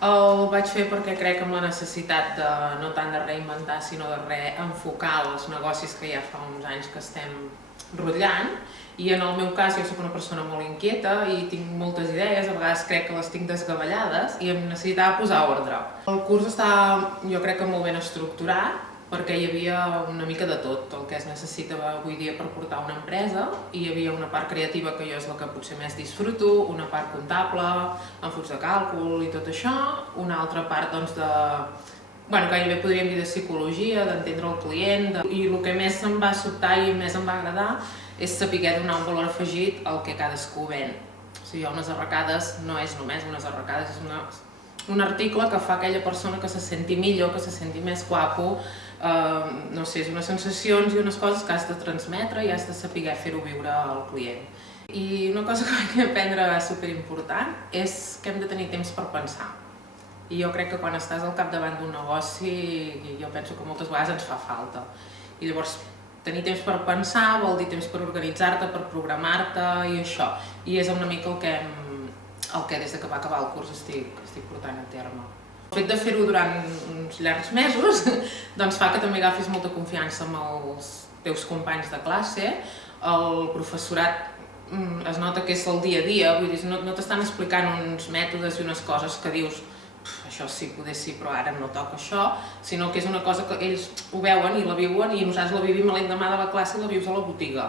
El vaig fer perquè crec amb la necessitat de no tant de reinventar, sinó de reenfocar els negocis que ja fa uns anys que estem rotllant. I en el meu cas jo soc una persona molt inquieta i tinc moltes idees, a vegades crec que les tinc desgavellades i em necessitava posar ordre. El curs està, jo crec que molt ben estructurat, perquè hi havia una mica de tot, el que es necessita avui dia per portar una empresa. Hi havia una part creativa, que jo és la que potser més disfruto, una part comptable, amb flux de càlcul i tot això, una altra part doncs, gairebé podríem dir de psicologia, d'entendre el client, i el que més em va sobtar i més em va agradar és saber donar un valor afegit al que cadascú ven. O sigui, unes arracades no és només unes arracades, és un article que fa aquella persona que se senti millor, que se senti més guapo, no sé, és unes sensacions i unes coses que has de transmetre i has de saber fer-ho viure al client. I una cosa que vaig aprendre superimportant és que hem de tenir temps per pensar. I jo crec que quan estàs al capdavant d'un negoci, jo penso que moltes vegades ens fa falta. I llavors, tenir temps per pensar vol dir temps per organitzar-te, per programar-te i això. I és una mica el que des que va acabar el curs estic portant a terme. El fet de fer-ho durant uns llargs mesos doncs fa que també agafis molta confiança amb els teus companys de classe. El professorat es nota que és el dia a dia, vull dir, no t'estan explicant uns mètodes i unes coses que dius això sí, poder sí, però ara no toca això, sinó que és una cosa que ells ho veuen i la viuen i nosaltres la vivim l'endemà de la classe i la vius a la botiga.